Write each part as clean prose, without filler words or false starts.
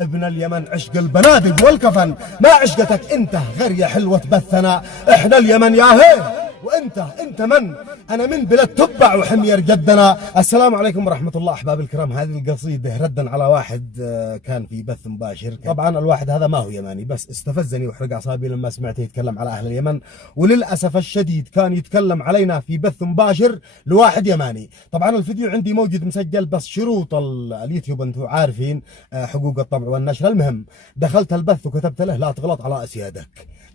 ابن اليمن عشق البنادق والكفن، ما عشقتك انت غير يا حلوة بثنا. احنا اليمن يا هي وانت من؟ انا من بلاد تبع وحمير جدنا. السلام عليكم ورحمة الله احباب الكرام. هذه القصيدة ردا على واحد كان في بث مباشر. طبعا الواحد هذا ما هو يماني، بس استفزني وحرق اعصابي لما سمعته يتكلم على اهل اليمن، وللاسف الشديد كان يتكلم علينا في بث مباشر لواحد يماني. طبعا الفيديو عندي موجود مسجل، بس شروط اليوتيوب انتم عارفين، حقوق الطبع والنشر. المهم دخلت البث وكتبت له لا تغلط على اسيادك.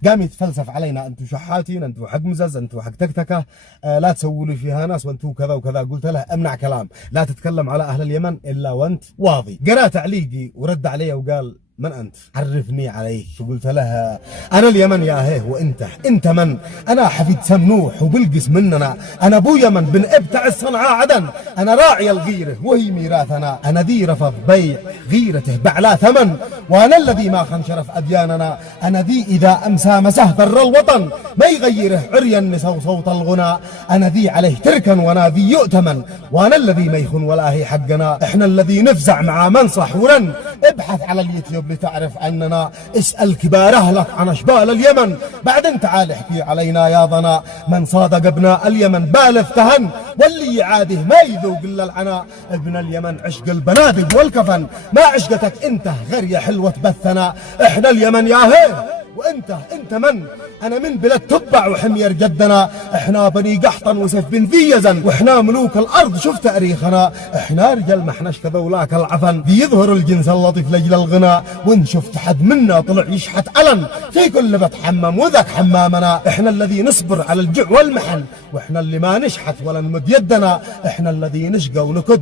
قام يتفلسف علينا، انتم شحاتين، انتم حق مزز، انتم حق تكتكه، لا تسووا لي فيها ناس، وانتم كذا وكذا. قلت له امنع كلام، لا تتكلم على اهل اليمن الا وانت واضي. قرأ تعليقي ورد علي وقال من أنت؟ عرفني عليك. فقلت لها أنا اليمن يا هيه وأنت من؟ أنا حفيد سمنوح وبلقس مننا، أنا أبو يمن بن ابتع الصنعاء عدن، أنا راعي الغيرة وهي ميراثنا، أنا ذي رفض بيع غيرته بعلا ثمن، وأنا الذي ما خنشرف أدياننا، أنا ذي إذا أمسى مسه بر الوطن ما يغيره عري النساء وصوت الغنى، أنا ذي عليه تركا وأنا ذي يؤتمن، وأنا الذي ما يخن ولا هي حقنا، إحنا الذي نفزع مع منصح ولن. ابحث على اليوتيوب لتعرف أننا، اسأل كبار أهلك عن أشبال اليمن، بعدين تعال احكي علينا يا ضنا. من صادق ابناء اليمن بالف تهن، واللي يعاده ما يذوق إلا العنا. ابن اليمن عشق البنادق والكفن، ما عشقتك انت غير يا حلوة بثنا. احنا اليمن يا هي وانت من؟ انا من بلاد تبع وحمير جدنا، احنا بني قحطن وسيف بن ذي يزن، واحنا ملوك الارض شوف تاريخنا، احنا رجال ما احناش كذولاك العفن، بيظهر الجنس اللطيف لاجل الغنى، وان شفت حد منا طلع يشحت علن في كل بتحمم وذاك حمامنا. احنا الذي نصبر على الجوع والمحن، واحنا اللي ما نشحت ولا نمد يدنا، احنا الذي نشقى ونكد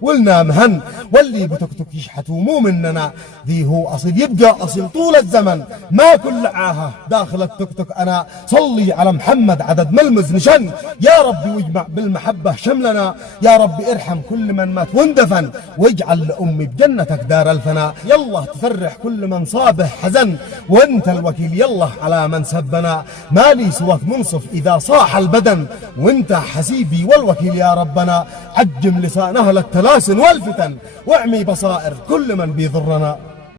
ولنا مهن، واللي بتكتك يشحت ومو مننا. ذي هو أصيل يبقى أصيل طول الزمن، ما كل عاهة داخل التكتك أنا. صلي على محمد عدد ملمز نشن، يا ربي واجمع بالمحبة شملنا، يا ربي ارحم كل من مات واندفن، واجعل لأمي بجنتك دار الفنا. يلا تفرح كل من صابه حزن، وانت الوكيل يلا على من سبنا، مالي سواك منصف إذا صاح البدن، وانت حسيبي والوكيل يا ربنا. عجم لسان أهل التلاسن والفتن، واعمي بصائر كل من بيضرنا.